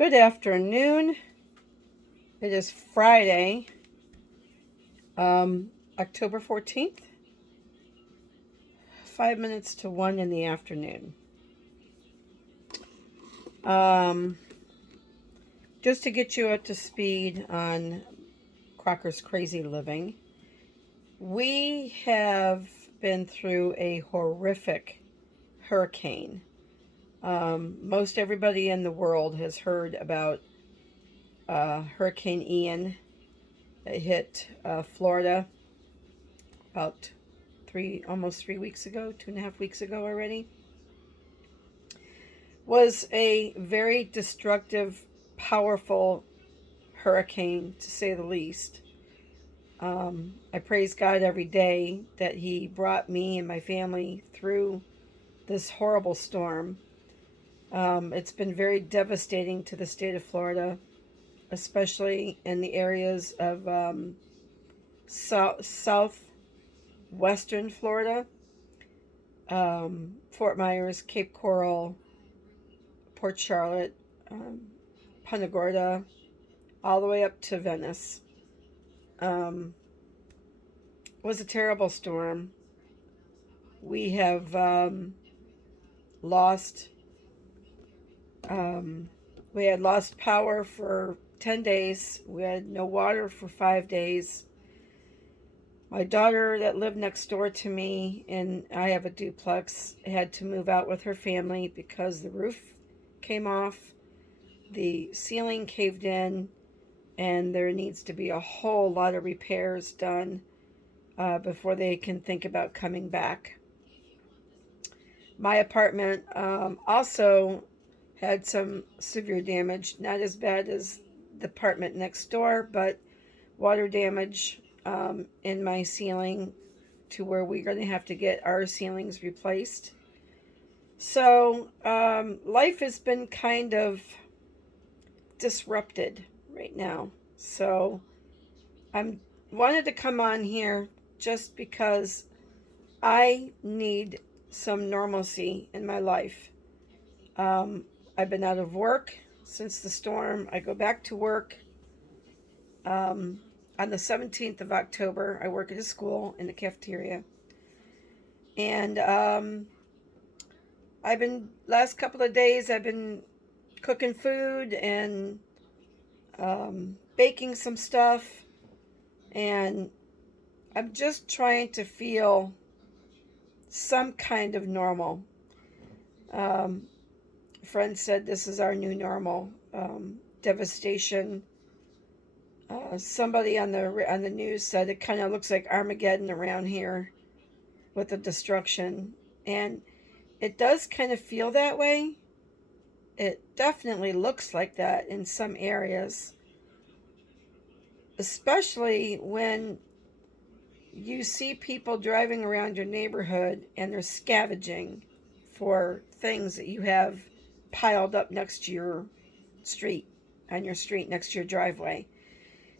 Good afternoon. It is Friday, October 14th, 5 minutes to 1 in the afternoon. Um, just to get you up to speed on Crocker's crazy living, we have been through a horrific hurricane. Most everybody in the world has heard about Hurricane Ian. It hit Florida about almost 3 weeks ago, 2.5 weeks ago already. Was a very destructive, powerful hurricane, to say the least. I praise God every day that He brought me and my family through this horrible storm. It's been very devastating to the state of Florida, especially in the areas of southwestern Florida, Fort Myers, Cape Coral, Port Charlotte, um, Punta Gorda, all the way up to Venice. Um, was a terrible storm. We have lost. Um, we had lost power for 10 days. We had no water for 5 days. My daughter, that lived next door to me, and I have a duplex, had to move out with her family because the roof came off, the ceiling caved in, and there needs to be a whole lot of repairs done before they can think about coming back. My apartment also had some severe damage, not as bad as the apartment next door, but water damage in my ceiling to where we're going to have to get our ceilings replaced. So life has been kind of disrupted right now. So I'm wanted to come on here just because I need some normalcy in my life. Um, I've been out of work since the storm. I go back to work um, on the 17th of October. I work at a school in the cafeteria. And last couple of days, I've been cooking food and baking some stuff. And I'm just trying to feel some kind of normal. Um, a friend said this is our new normal. Devastation. Somebody on the news said it kind of looks like Armageddon around here with the destruction, and it does kind of feel that way. It definitely looks like that in some areas, especially when you see people driving around your neighborhood and they're scavenging for things that you have piled up next to your street, on your street next to your driveway.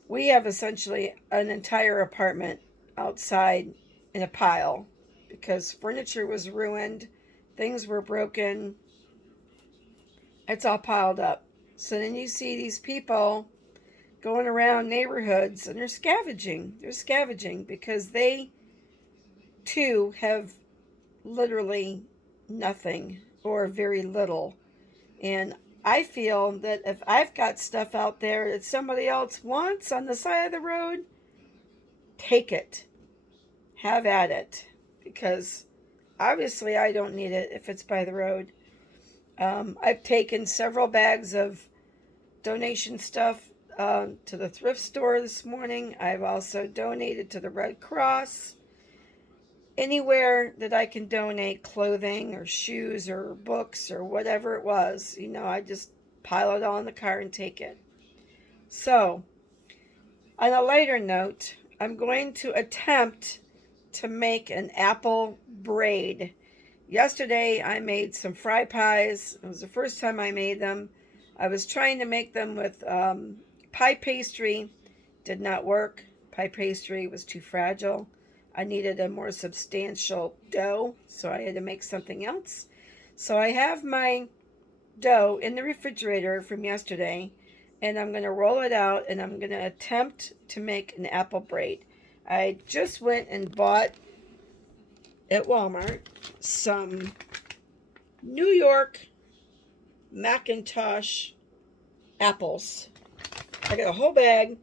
We have essentially an entire apartment outside in a pile because furniture was ruined, things were broken, it's all piled up. So then you see these people going around neighborhoods and they're scavenging. They're scavenging because they too have literally nothing or very little. And I feel that if I've got stuff out there that somebody else wants on the side of the road, take it. Have at it. Because obviously I don't need it if it's by the road. I've taken several bags of donation stuff to the thrift store this morning. I've also donated to the Red Cross. Anywhere that I can donate clothing or shoes or books or whatever it was, I just pile it all in the car and take it. So, on a lighter note, I'm going to attempt to make an apple braid. Yesterday I made some fry pies. It was the first time I made them. I was trying to make them with pie pastry. Did not work. Pie pastry was too fragile. I needed a more substantial dough, so I had to make something else. So I have my dough in the refrigerator from yesterday, and I'm going to roll it out, and I'm going to attempt to make an apple braid. I just went and bought at Walmart some New York Macintosh apples. I got a whole bag,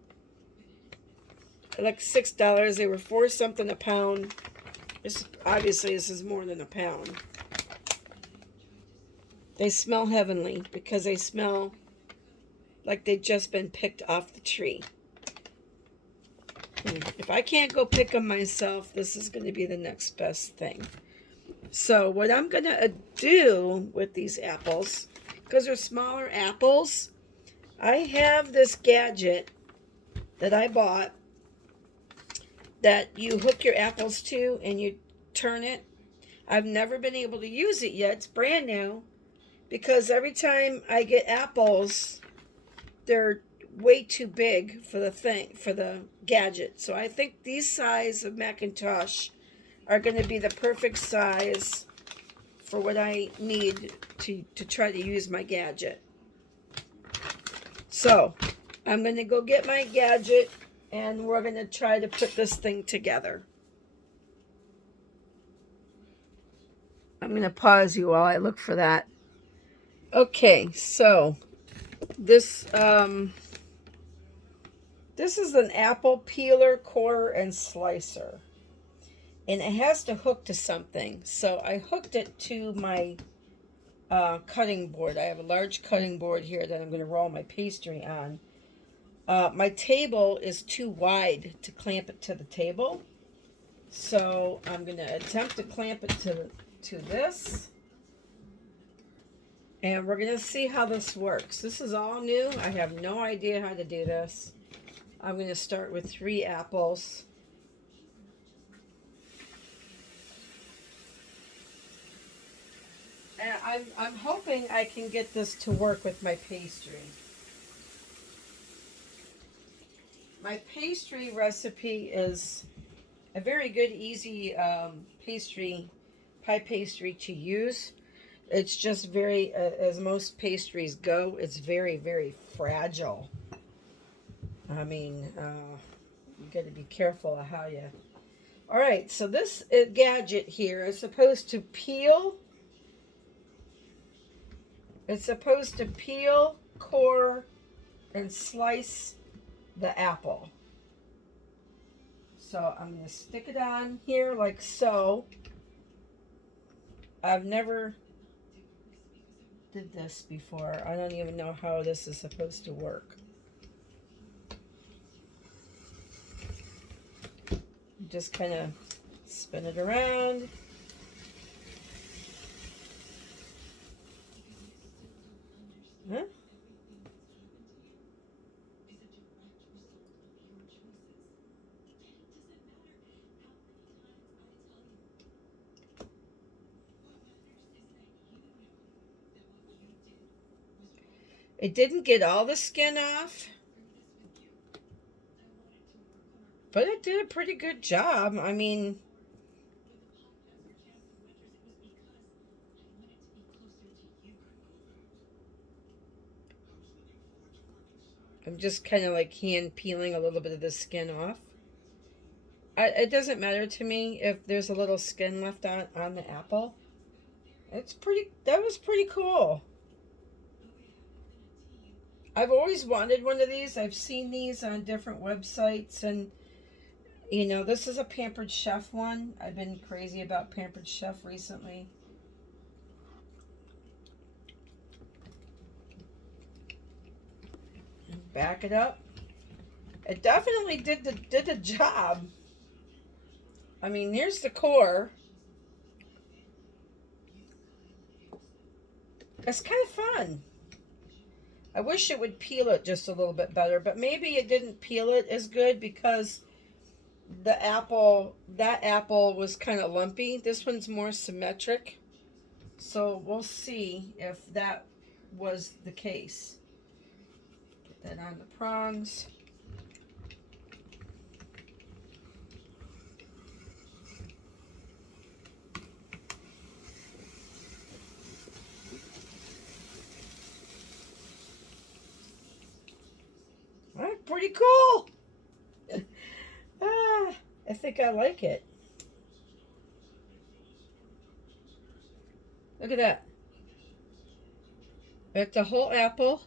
like $6. They were 4 something a pound. Obviously this is more than a pound. They smell heavenly because they smell like they've just been picked off the tree. If I can't go pick them myself, this is going to be the next best thing. So what I'm going to do with these apples, because they're smaller apples, I have this gadget that I bought that you hook your apples to and you turn it. I've never been able to use it yet. It's brand new because every time I get apples, they're way too big for the gadget. So I think these size of Macintosh are going to be the perfect size for what I need to try to use my gadget. So I'm going to go get my gadget and we're going to try to put this thing together. I'm going to pause you while I look for that. Okay, so this is an apple peeler, core, and slicer. And it has to hook to something. So I hooked it to my cutting board. I have a large cutting board here that I'm going to roll my pastry on. My table is too wide to clamp it to the table. So I'm going to attempt to clamp it to this. And we're going to see how this works. This is all new. I have no idea how to do this. I'm going to start with 3 apples. And I'm hoping I can get this to work with my pastry. My pastry recipe is a very good, easy pie pastry to use. It's just very, as most pastries go, it's very, very fragile. I mean, you got to be careful of how you... All right, so this gadget here is supposed to peel. It's supposed to peel, core, and slice the apple. So I'm going to stick it on here like so. I've never did this before. I don't even know how this is supposed to work. Just kind of spin it around. Huh? It didn't get all the skin off, but it did a pretty good job. I mean, I'm just kind of like hand peeling a little bit of the skin off. It doesn't matter to me if there's a little skin left on the apple. That was pretty cool. I've always wanted one of these. I've seen these on different websites, and this is a Pampered Chef one. I've been crazy about Pampered Chef recently. Back it up. It definitely did the job. I mean, here's the core. It's kind of fun. I wish it would peel it just a little bit better, but maybe it didn't peel it as good because that apple was kind of lumpy. This one's more symmetric. So we'll see if that was the case. Put that on the prongs. pretty cool. I think I like it. Look at that. It's a whole apple,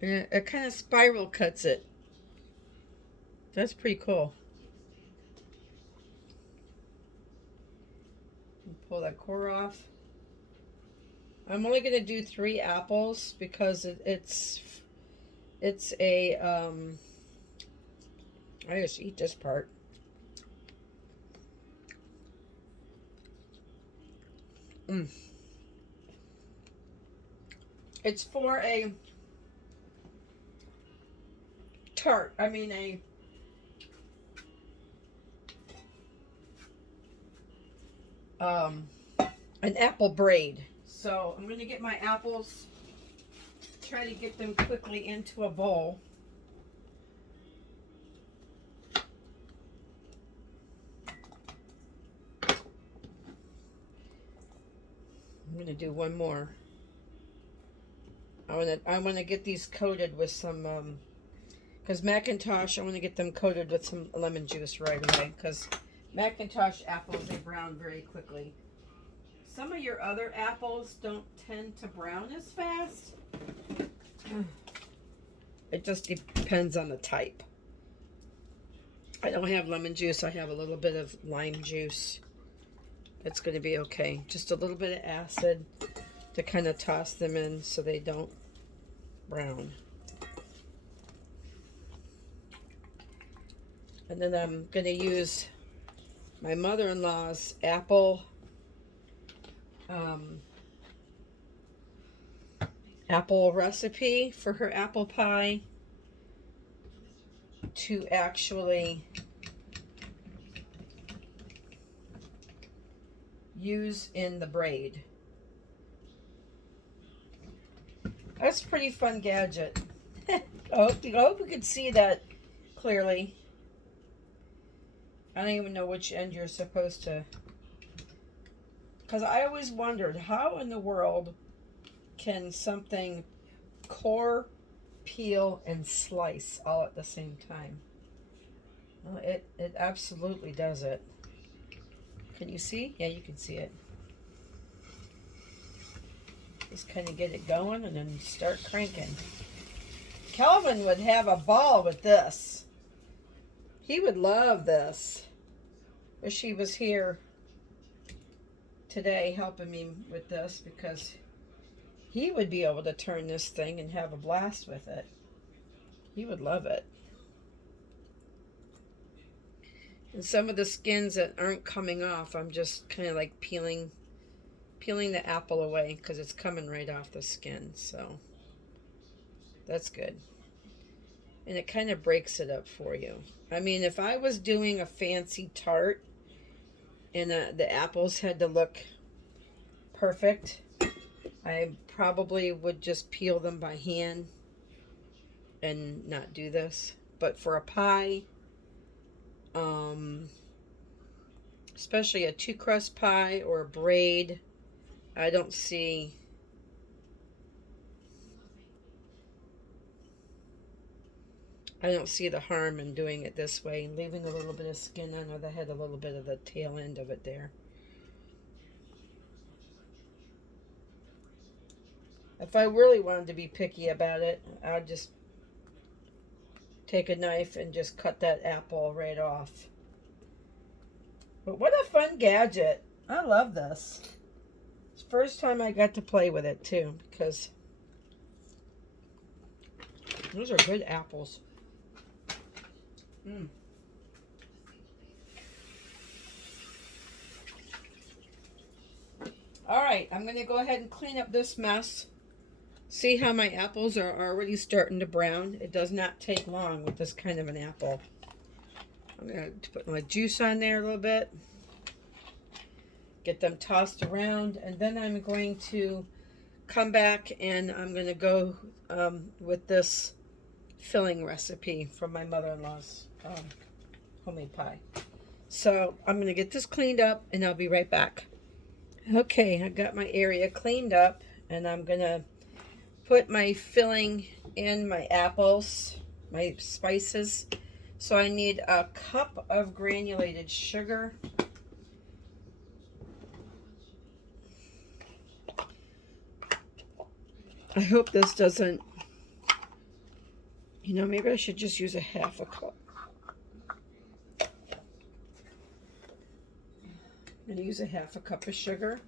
and it kind of spiral cuts it. That's pretty cool. Pull that core off. I'm only going to do 3 apples because it's a I just eat this part. It's for a tart. I mean an apple braid. So I'm going to get my apples, try to get them quickly into a bowl. I'm going to do one more. I want to get these coated with some because Macintosh, I want to get them coated with some lemon juice right away because Macintosh apples, they brown very quickly. Some of your other apples don't tend to brown as fast. It just depends on the type. I don't have lemon juice. I have a little bit of lime juice. It's going to be okay. Just a little bit of acid to kind of toss them in so they don't brown. And then I'm going to use my mother-in-law's apple recipe for her apple pie to actually use in the braid. That's a pretty fun gadget. I hope you can see that clearly. I don't even know which end you're supposed to, because I always wondered how in the world can something core, peel, and slice all at the same time. Well, it absolutely does it. Can you see? Yeah, you can see it. Just kind of get it going and then start cranking. Kelvin would have a ball with this. He would love this. Wish he was here today helping me with this because he would be able to turn this thing and have a blast with it. He would love it. And some of the skins that aren't coming off, I'm just kind of like peeling the apple away because it's coming right off the skin. So that's good. And it kind of breaks it up for you. I mean, if I was doing a fancy tart and the apples had to look perfect, I probably would just peel them by hand and not do this. But for a pie, especially a 2-crust pie or a braid, I don't see the harm in doing it this way and leaving a little bit of skin under the head, a little bit of the tail end of it there. If I really wanted to be picky about it, I'd just take a knife and just cut that apple right off. But what a fun gadget. I love this. It's the first time I got to play with it too, because those are good apples. Alright, I'm going to go ahead and clean up this mess. See how my apples are already starting to brown? It does not take long with this kind of an apple. I'm going to put my juice on there a little bit. Get them tossed around. And then I'm going to come back and I'm going to go with this filling recipe from my mother-in-law's homemade pie. So I'm going to get this cleaned up and I'll be right back. Okay, I got my area cleaned up and I'm going to put my filling in my apples. my spices. So I need a cup of granulated sugar. I hope this doesn't, maybe I should just use a half a cup. I'm going to use a half a cup of sugar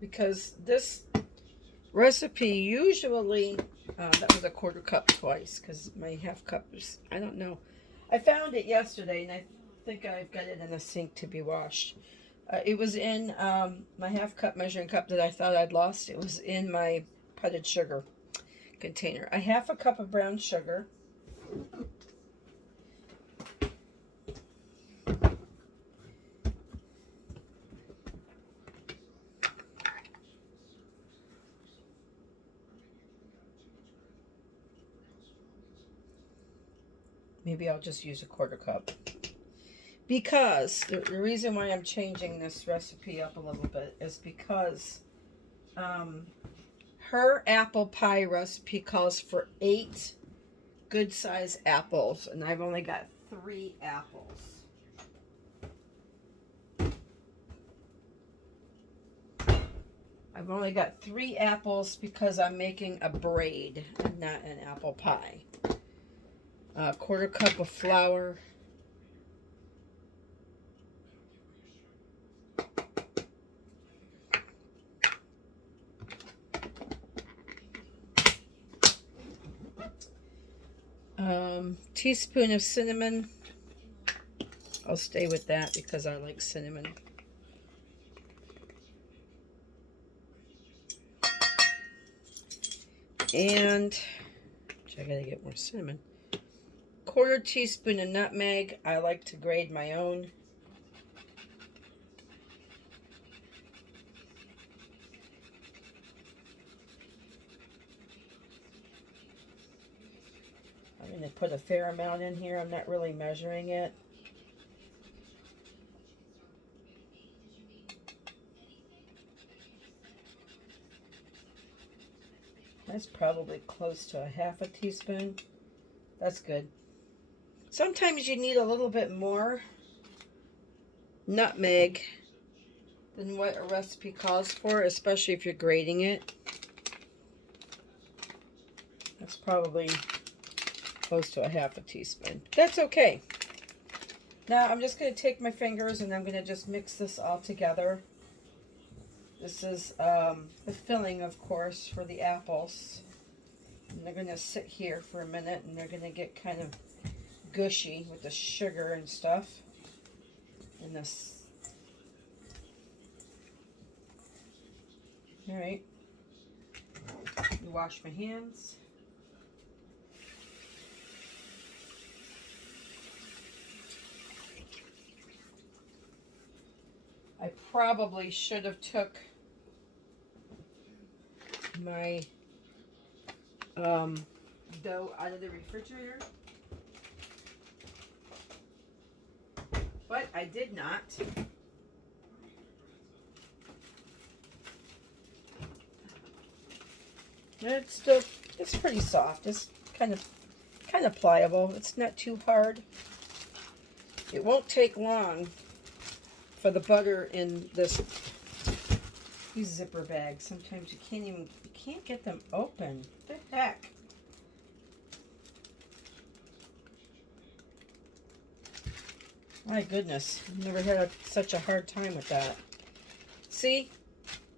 because this recipe usually, that was a quarter cup twice because my half cup is, I don't know. I found it yesterday and I think I've got it in the sink to be washed. It was in my half cup measuring cup that I thought I'd lost. It was in my potted sugar container. A half a cup of brown sugar. Maybe I'll just use a quarter cup. Because the reason why I'm changing this recipe up a little bit is because her apple pie recipe calls for 8 good size apples, and I've only got 3 apples. I've only got 3 apples because I'm making a braid and not an apple pie. A quarter cup of flour. Teaspoon of cinnamon. I'll stay with that because I like cinnamon. And I gotta get more cinnamon. Quarter teaspoon of nutmeg. I like to grate my own. I'm going to put a fair amount in here. I'm not really measuring it. That's probably close to a half a teaspoon. That's good. Sometimes you need a little bit more nutmeg than what a recipe calls for, especially if you're grating it. That's probably close to a half a teaspoon. That's okay. Now I'm just going to take my fingers and I'm going to just mix this all together. This is the filling, of course, for the apples. And they're going to sit here for a minute and they're going to get kind of gushy with the sugar and stuff. And this. All right. Wash my hands. I probably should have took my dough out of the refrigerator, but I did not. It's pretty soft. It's kind of pliable. It's not too hard. It won't take long for the butter in these zipper bags. Sometimes you can't get them open. What the heck? My goodness, I've never had such a hard time with that. See,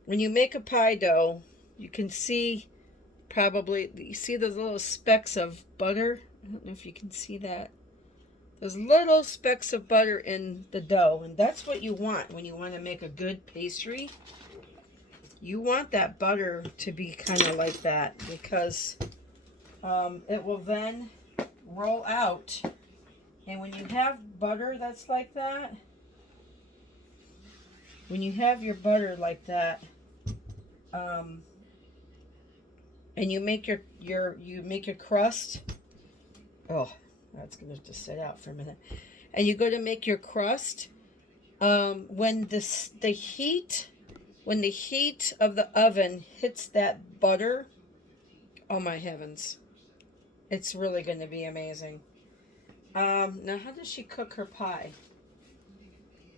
when you make a pie dough, you can see you see those little specks of butter. I don't know if you can see that. Those little specks of butter in the dough, and that's what you want when you want to make a good pastry. You want that butter to be kind of like that because it will then roll out. And when you have butter that's like that, when you have your butter like that, and you make your crust. Oh, that's gonna just sit out for a minute. And you go to make your crust. When the heat of the oven hits that butter, oh my heavens, It's really going to be amazing. Now, how does she cook her pie?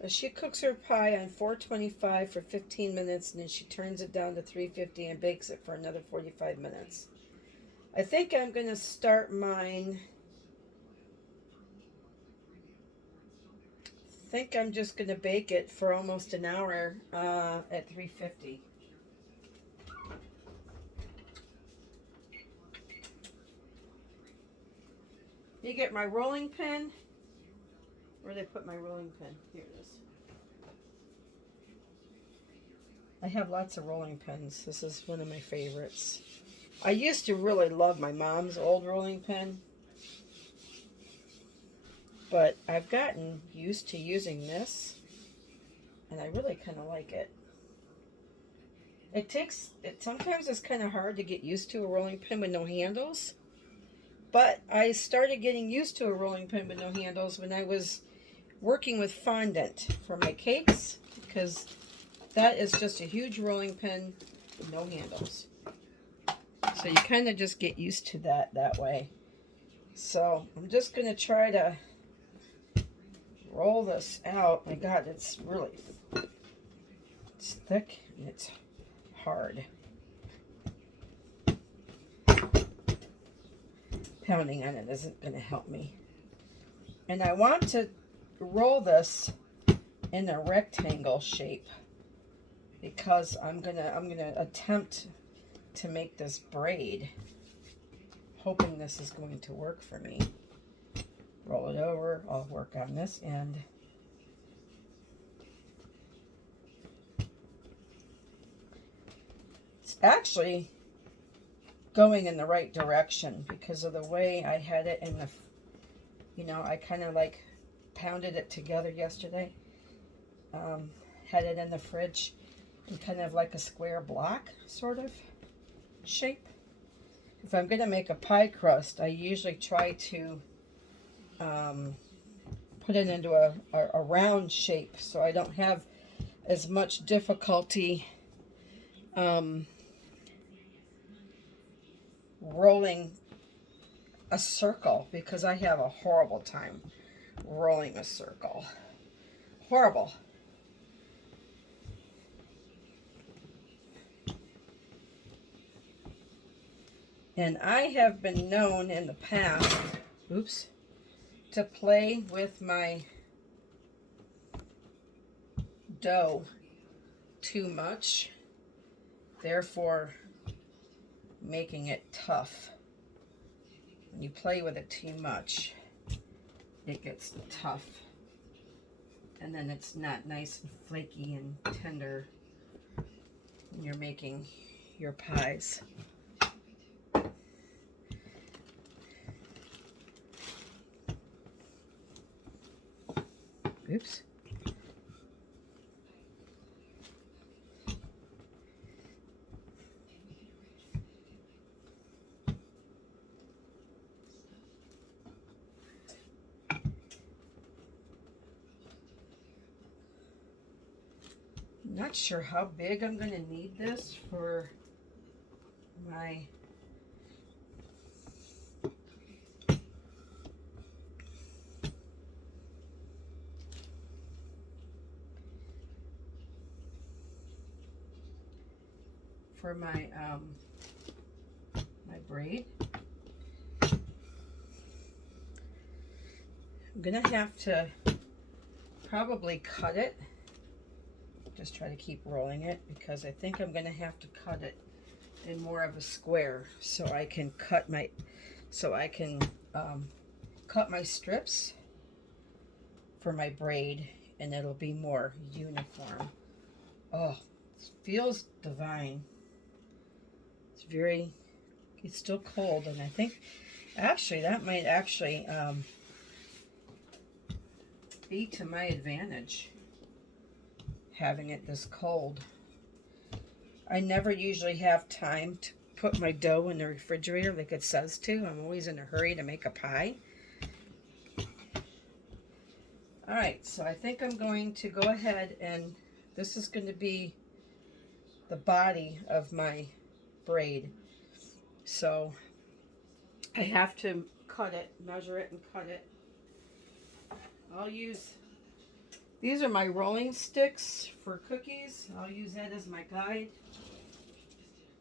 She cooks her pie on 425 for 15 minutes, and then she turns it down to 350 and bakes it for another 45 minutes. I think I'm going to start mine. I think I'm just going to bake it for almost an hour at 350. You get my rolling pin. Where did I put my rolling pin? Here it is. I have lots of rolling pins. This is one of my favorites. I used to really love my mom's old rolling pin, but I've gotten used to using this, and I really kind of like it. Sometimes it's kind of hard to get used to a rolling pin with no handles, but I started getting used to a rolling pin with no handles when I was working with fondant for my cakes, because that is just a huge rolling pin with no handles. So you kind of just get used to that way. So I'm just going to try to roll this out. My God, it's thick and it's hard. Pounding on it isn't going to help me. And I want to roll this in a rectangle shape because I'm gonna attempt to make this braid, hoping this is going to work for me. Roll it over. I'll work on this end. It's actually going in the right direction because of the way I had it in the, I kind of like pounded it together yesterday. Had it in the fridge in kind of like a square block sort of shape. If I'm going to make a pie crust, I usually try to put it into a round shape so I don't have as much difficulty rolling a circle, because I have a horrible time rolling a circle. Horrible. And I have been known in the past, to play with my dough too much, therefore making it tough. When you play with it too much, it gets tough. And then it's not nice and flaky and tender when you're making your pies. Oops. Not sure how big I'm going to need this for my my braid. I'm going to have to probably cut it. Just try to keep rolling it because I think I'm going to have to cut it in more of a square so I can cut my strips for my braid, and it'll be more uniform. Oh, it feels divine. It's still cold, and I think actually that might actually be to my advantage, having it this cold. I never usually have time to put my dough in the refrigerator like it says to. I'm always in a hurry to make a pie. Alright, so I think I'm going to go ahead, and this is going to be the body of my braid. So I have to cut it, measure it and cut it. I'll use, these are my rolling sticks for cookies. I'll use that as my guide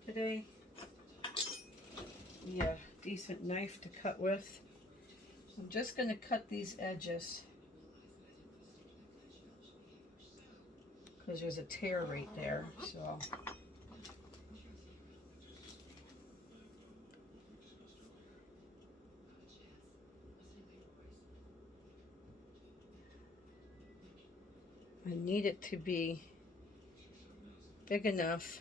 today. Yeah, decent knife to cut with. I'm just going to cut these edges because there's a tear right there. So I need it to be big enough.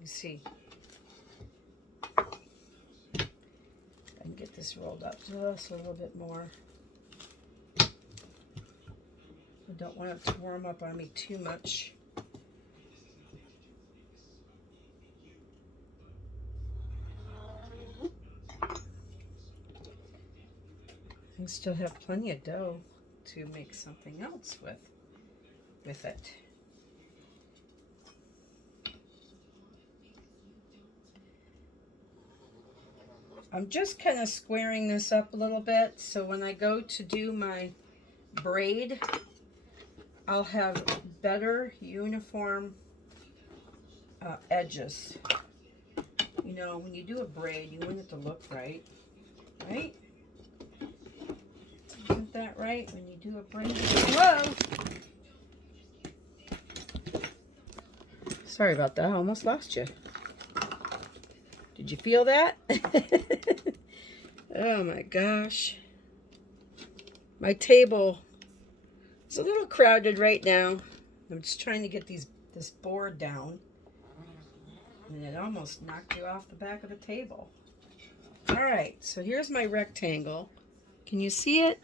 You see, I can get this rolled up just a little bit more. I don't want it to warm up on me too much. I still have plenty of dough to make something else with it. I'm just kind of squaring this up a little bit so when I go to do my braid, I'll have better uniform edges. You know, when you do a braid, you want it to look right, right? Isn't that right? When you do a braid? Whoa! Sorry about that. I almost lost you. Did you feel that? Oh my gosh. My table is a little crowded right now. I'm just trying to get this board down. And it almost knocked you off the back of the table. All right, so here's my rectangle. Can you see it?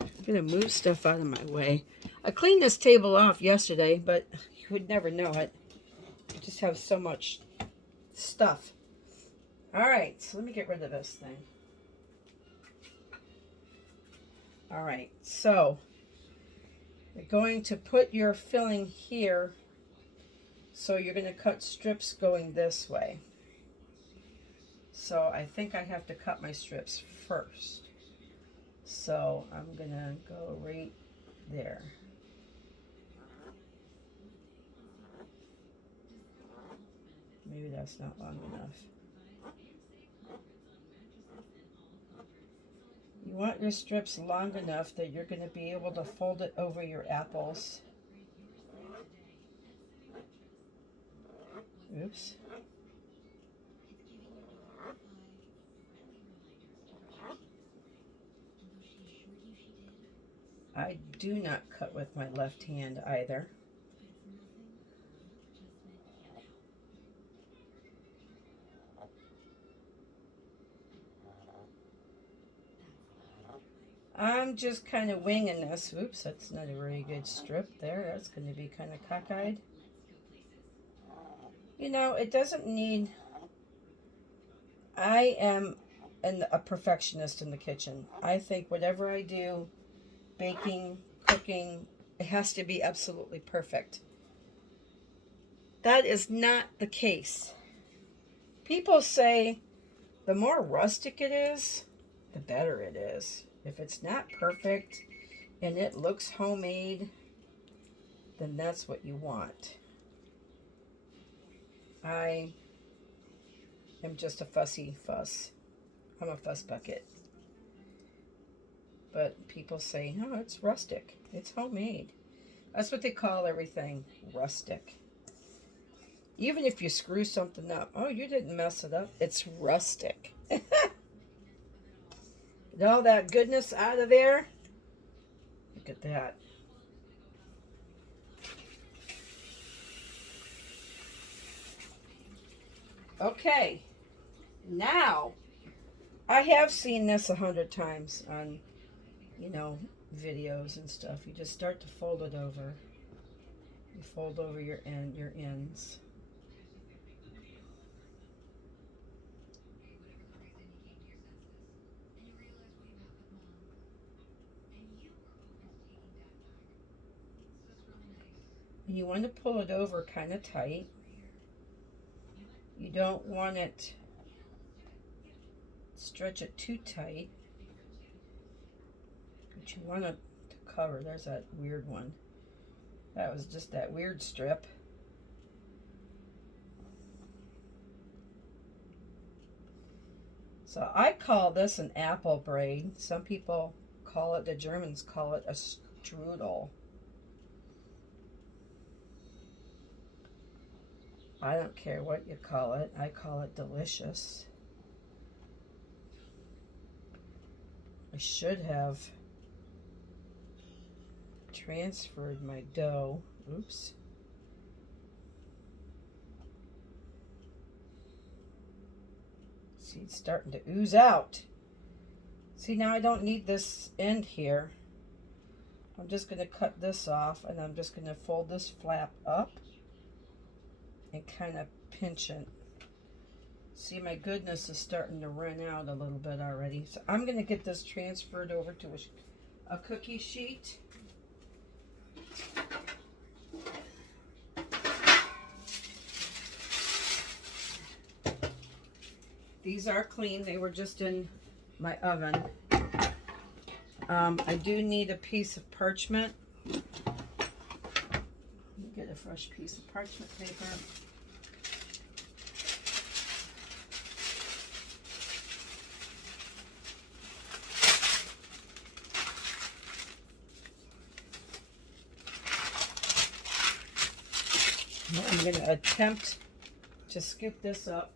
I'm gonna move stuff out of my way. I cleaned this table off yesterday, but you would never know it. I just have so much stuff. All right, so let me get rid of this thing. All right, so you're going to put your filling here. So you're going to cut strips going this way. So I think I have to cut my strips first. So I'm going to go right there. Maybe that's not long enough. You want your strips long enough that you're going to be able to fold it over your apples. Oops. I do not cut with my left hand either. I'm just kind of winging this. Oops, that's not a very good strip there. That's going to be kind of cockeyed. You know, it doesn't need... I am a perfectionist in the kitchen. I think whatever I do, baking, cooking, it has to be absolutely perfect. That is not the case. People say the more rustic it is, the better it is. If it's not perfect and it looks homemade, then that's what you want. I am just a fussy fuss. I'm a fuss bucket. But people say, no, it's rustic. It's homemade. That's what they call everything, rustic. Even if you screw something up, oh, you didn't mess it up. It's rustic. Get all that goodness out of there. Look at that. Okay, now I have seen this 100 times on, you know, videos and stuff. You just start to fold it over. You fold over your ends. And you want to pull it over kind of tight. You don't want it, stretch it too tight, but you want it to cover. There's that weird one. That was just that weird strip. So I call this an apple braid. Some people call it, the Germans call it a strudel. I don't care what you call it. I call it delicious. I should have transferred my dough. Oops. See, it's starting to ooze out. See, now I don't need this end here. I'm just going to cut this off, and I'm just going to fold this flap up and kind of pinch it. See, my goodness is starting to run out a little bit already. So I'm going to get this transferred over to a cookie sheet. These are clean. They were just in my oven. I do need a piece of parchment. Let me get a fresh piece of parchment paper. I'm going to attempt to scoop this up,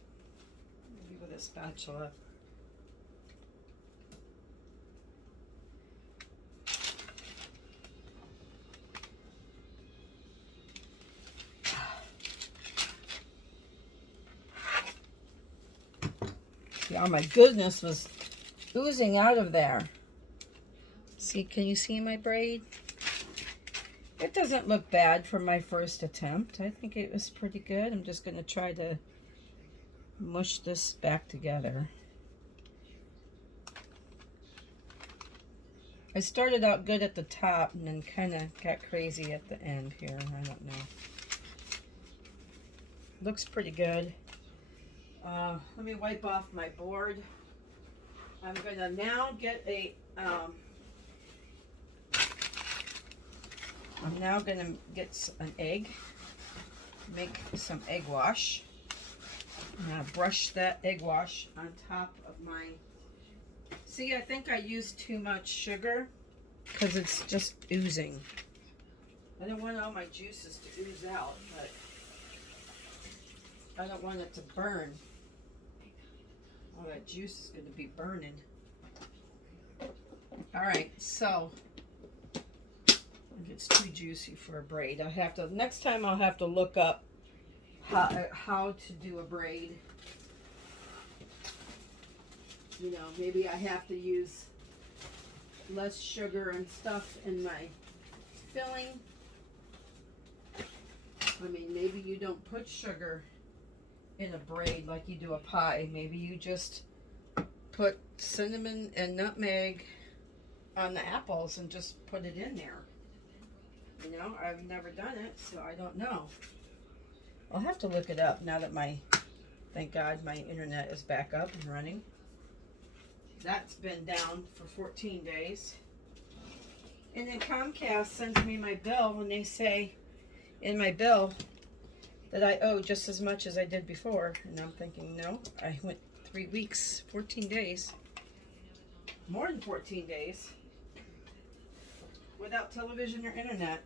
maybe with a spatula. See, oh my goodness, was oozing out of there. See, can you see my braid? It doesn't look bad for my first attempt. I think it was pretty good. I'm just going to try to mush this back together. I started out good at the top and then kind of got crazy at the end here. I don't know. Looks pretty good. Let me wipe off my board. I'm going to now get a... I'm now going to get an egg, make some egg wash. I'm going to brush that egg wash on top of my... See, I think I used too much sugar because it's just oozing. I don't want all my juices to ooze out, but I don't want it to burn. All that juice is going to be burning. All right, so... it's too juicy for a braid. I have to, next time I'll have to look up how to do a braid. You know, maybe I have to use less sugar and stuff in my filling. I mean, maybe you don't put sugar in a braid like you do a pie. Maybe you just put cinnamon and nutmeg on the apples and just put it in there. You know, I've never done it, so I don't know. I'll have to look it up now that thank God, my internet is back up and running. That's been down for 14 days. And then Comcast sends me my bill when they say in my bill that I owe just as much as I did before. And I'm thinking, no, I went 3 weeks, 14 days, more than 14 days. Without television or internet.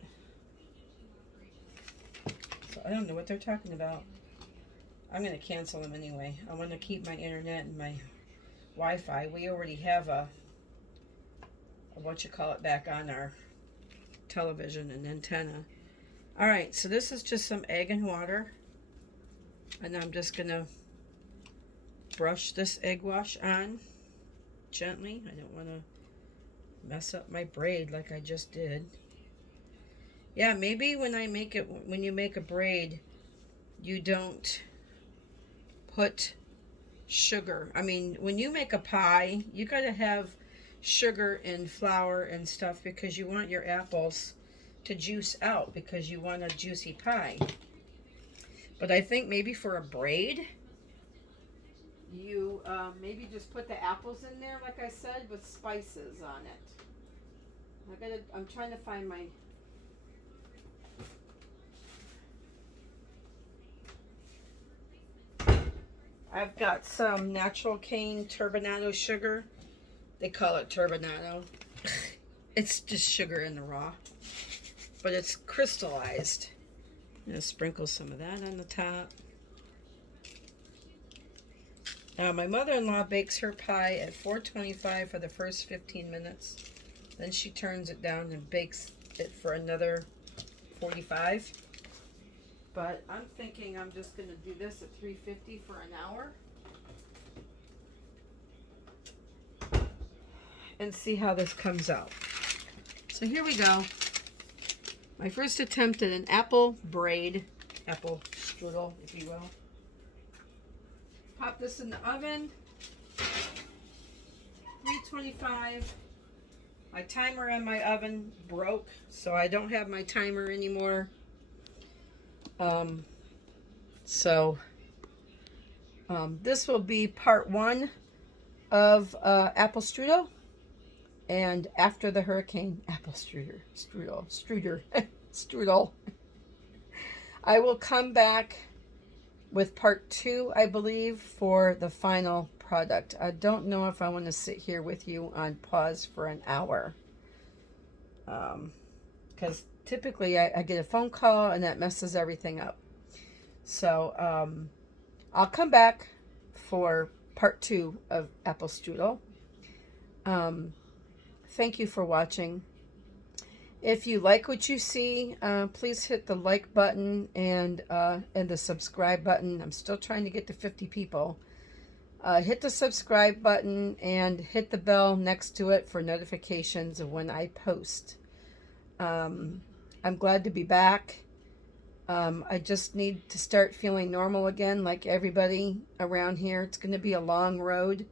So I don't know what they're talking about. I'm going to cancel them anyway. I want to keep my internet and my Wi-Fi. We already have a back on our television and antenna. Alright, so this is just some egg and water. And I'm just going to brush this egg wash on gently. I don't want to mess up my braid like I just did. Yeah, maybe when you make a braid, you don't put sugar. I mean, when you make a pie, you gotta have sugar and flour and stuff because you want your apples to juice out because you want a juicy pie. But I think maybe for a braid, you maybe just put the apples in there, like I said, with spices on it. I'm trying to find my. I've got some natural cane turbinado sugar. They call it turbinado. It's just sugar in the raw, but it's crystallized. I'm gonna sprinkle some of that on the top. Now, my mother-in-law bakes her pie at 425 for the first 15 minutes. Then she turns it down and bakes it for another 45. But I'm thinking I'm just going to do this at 350 for an hour. And see how this comes out. So here we go. My first attempt at an apple braid, apple strudel, if you will. Pop this in the oven, 325. My timer on my oven broke, so I don't have my timer anymore. This will be part 1 of apple strudel, and after the hurricane, apple strudel. I will come back with part 2, I believe, for the final product. I don't know if I want to sit here with you on pause for an hour. Because typically I get a phone call and that messes everything up. So I'll come back for part 2 of apple strudel. Thank you for watching. If you like what you see, please hit the like button and the subscribe button. I'm still trying to get to 50 people. Hit the subscribe button and hit the bell next to it for notifications of when I post. I'm glad to be back. I just need to start feeling normal again, like everybody around here. It's going to be a long road,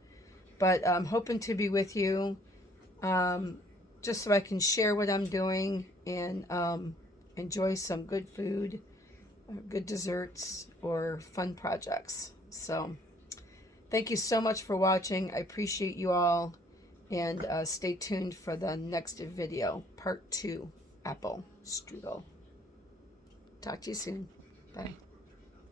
but I'm hoping to be with you. Just so I can share what I'm doing and enjoy some good food, good desserts, or fun projects. So thank you so much for watching. I appreciate you all, and stay tuned for the next video, part 2, apple strudel. Talk to you soon. Bye.